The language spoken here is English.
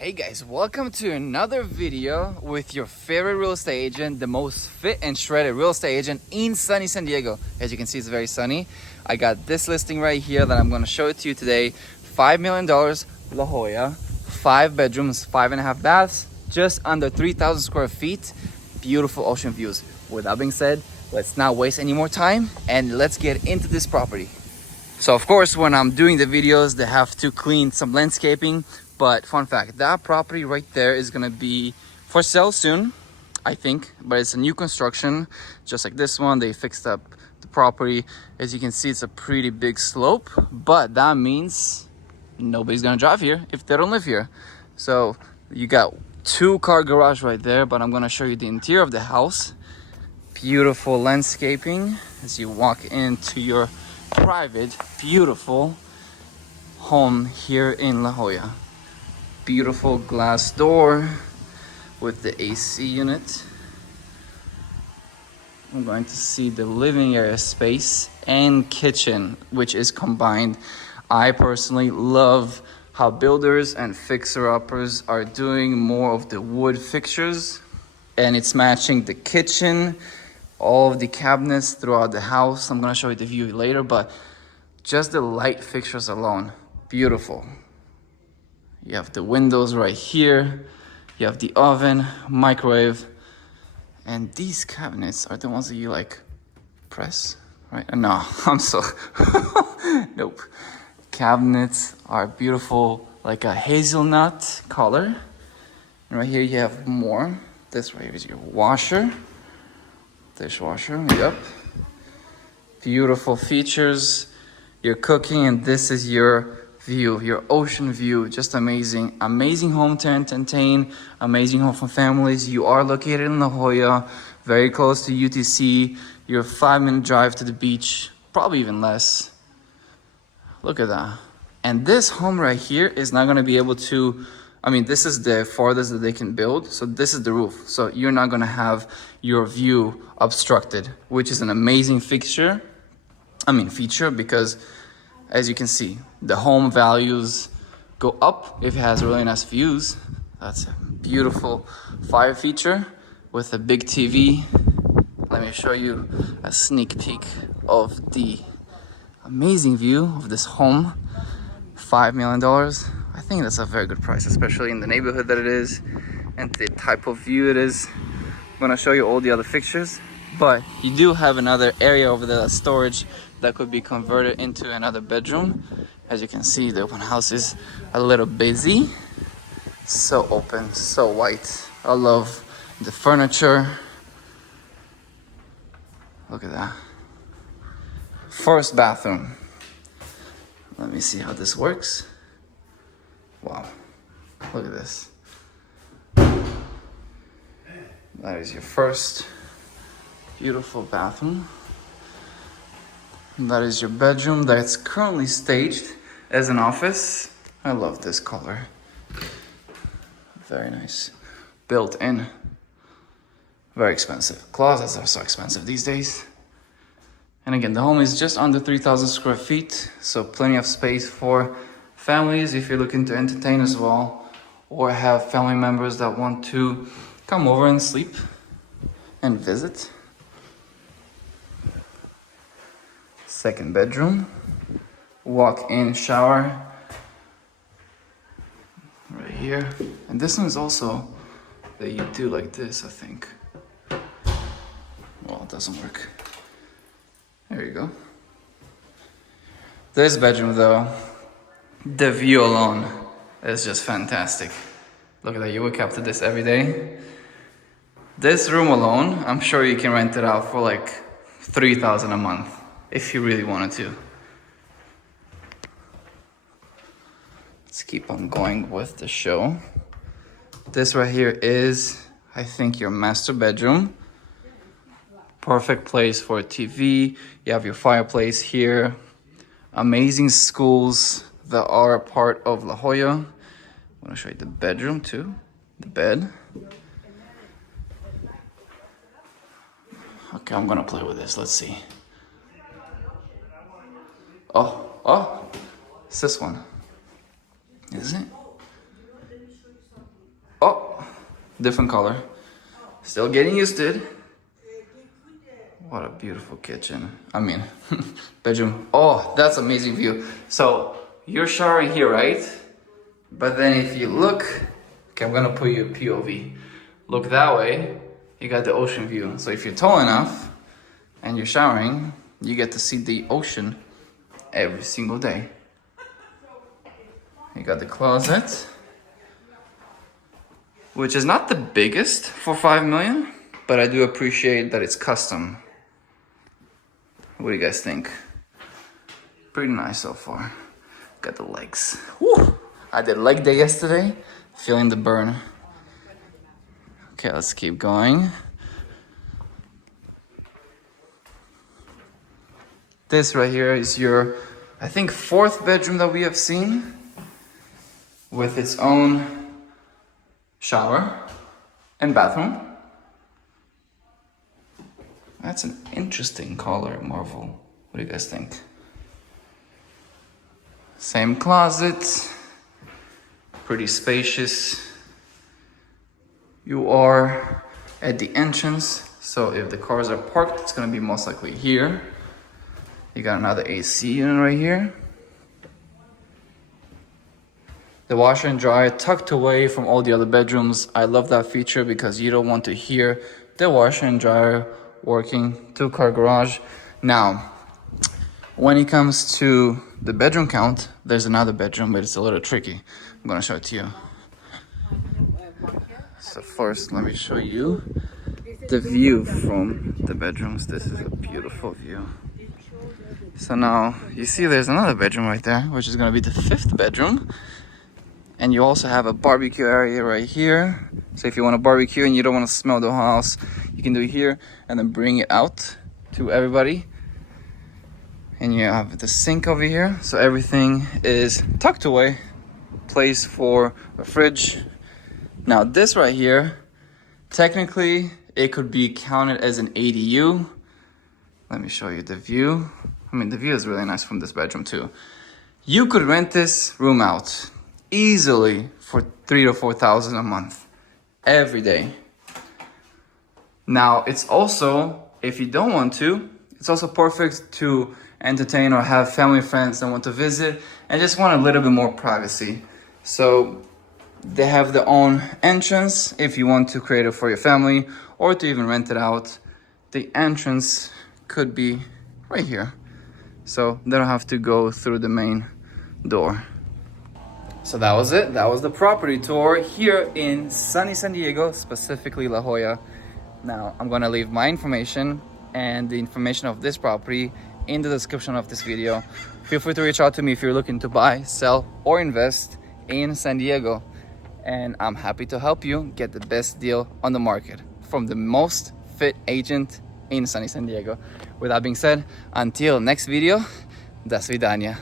Hey guys, welcome to another video with your favorite real estate agent, the most fit and shredded real estate agent in sunny San Diego. As you can see, it's very sunny. I got this listing right here that I'm going to show it to you today. $5 million, La Jolla, 5 bedrooms, 5.5 baths, just under 3,000 square feet, beautiful ocean views. With that being said, let's not waste any more time and let's get into this property. So of course, when I'm doing the videos, they have to clean some landscaping. But fun fact, that property right there is gonna be for sale soon, I think. But it's a new construction, just like this one. They fixed up the property. As you can see, it's a pretty big slope, but that means nobody's gonna drive here if they don't live here. So you got 2-car garage right there, but I'm gonna show you the interior of the house. Beautiful landscaping as you walk into your private, beautiful home here in La Jolla. Beautiful glass door with the AC unit. I'm going to see the living area space and kitchen, which is combined. I personally love how builders and fixer-uppers are doing more of the wood fixtures, and it's matching the kitchen, all of the cabinets throughout the house. I'm gonna show you the view later, but just the light fixtures alone, beautiful. You have the windows right here. You have the oven, microwave, and these cabinets are the ones that you like press, right? No, I'm so, nope. Cabinets are beautiful, like a hazelnut color. And right here you have more. This right here is your washer, dishwasher, yep. Beautiful features. You're cooking, and this is your view, your ocean view. Just amazing. Amazing home to entertain, amazing home for families. You are located in La Jolla, very close to UTC. You're a 5-minute drive to the beach, probably even less. Look at that. And this home right here is not going to be able to, I mean, this is the farthest that they can build. So this is the roof. So you're not going to have your view obstructed, which is an amazing feature, because as you can see, the home values go up if it has really nice views. That's a beautiful fire feature with a big TV. Let me show you a sneak peek of the amazing view of this home. $5 million. I think that's a very good price, especially in the neighborhood that it is and the type of view it is. I'm gonna show you all the other fixtures, but you do have another area over there, storage, that could be converted into another bedroom. As you can see, the open house is a little busy. So open, so white. I love the furniture. Look at that. First bathroom. Let me see how this works. Wow, look at this. That is your first beautiful bathroom. That is your bedroom that's currently staged as an office. I love this color. Very nice. Built in. Very expensive. Closets are so expensive these days. And again, the home is just under 3,000 square feet, so plenty of space for families if you're looking to entertain as well, or have family members that want to come over and sleep and visit. Second bedroom, walk-in shower right here. And this one is also that you do like this, I think. Well, it doesn't work. There you go. This bedroom though, the view alone is just fantastic. Look at that, you wake up to this every day. This room alone, I'm sure you can rent it out for like $3,000 a month. If you really wanted to. Let's keep on going with the show. This right here is, I think, your master bedroom. Perfect place for a TV. You have your fireplace here. Amazing schools that are a part of La Jolla. I'm gonna show you the bedroom too. The bed. Okay, I'm gonna play with this. Let's see. Oh, it's this one. Is it? Oh, different color. Still getting used to it. What a beautiful kitchen. I mean, bedroom. Oh, that's amazing view. So you're showering here, right? But then if you look, okay, I'm gonna put you a POV. Look that way, you got the ocean view. So if you're tall enough and you're showering, you get to see the ocean every single day. You got the closet, which is not the biggest for 5 million, but I do appreciate that it's custom. What do you guys think? Pretty nice so far. Got the legs. Woo! I did leg day yesterday, feeling the burn. Okay, let's keep going. This right here is your, I think, 4th bedroom that we have seen, with its own shower and bathroom. That's an interesting color, Marvel. What do you guys think? Same closet, pretty spacious. You are at the entrance, so if the cars are parked, it's gonna be most likely here. You got another AC unit right here. The washer and dryer tucked away from all the other bedrooms. I love that feature because you don't want to hear the washer and dryer working. 2-car garage. Now, when it comes to the bedroom count, there's another bedroom, but it's a little tricky. I'm gonna show it to you. So first, let me show you the view from the bedrooms. This is a beautiful view. So now, you see there's another bedroom right there, which is gonna be the 5th bedroom. And you also have a barbecue area right here. So if you want to barbecue and you don't want to smell the house, you can do it here and then bring it out to everybody. And you have the sink over here. So everything is tucked away. Place for a fridge. Now this right here, technically it could be counted as an ADU. Let me show you the view. I mean, the view is really nice from this bedroom too. You could rent this room out easily for $3,000 to $4,000 a month, every day. Now, it's also, if you don't want to, it's also perfect to entertain or have family friends that want to visit and just want a little bit more privacy. So they have their own entrance if you want to create it for your family or to even rent it out. The entrance could be right here, so they don't have to go through the main door. So that was it. That was the property tour here in sunny San Diego, specifically La Jolla. Now, I'm gonna leave my information and the information of this property in the description of this video. Feel free to reach out to me if you're looking to buy, sell, or invest in San Diego. And I'm happy to help you get the best deal on the market from the most fit agent in sunny San Diego. With that being said, until next video, do svidania.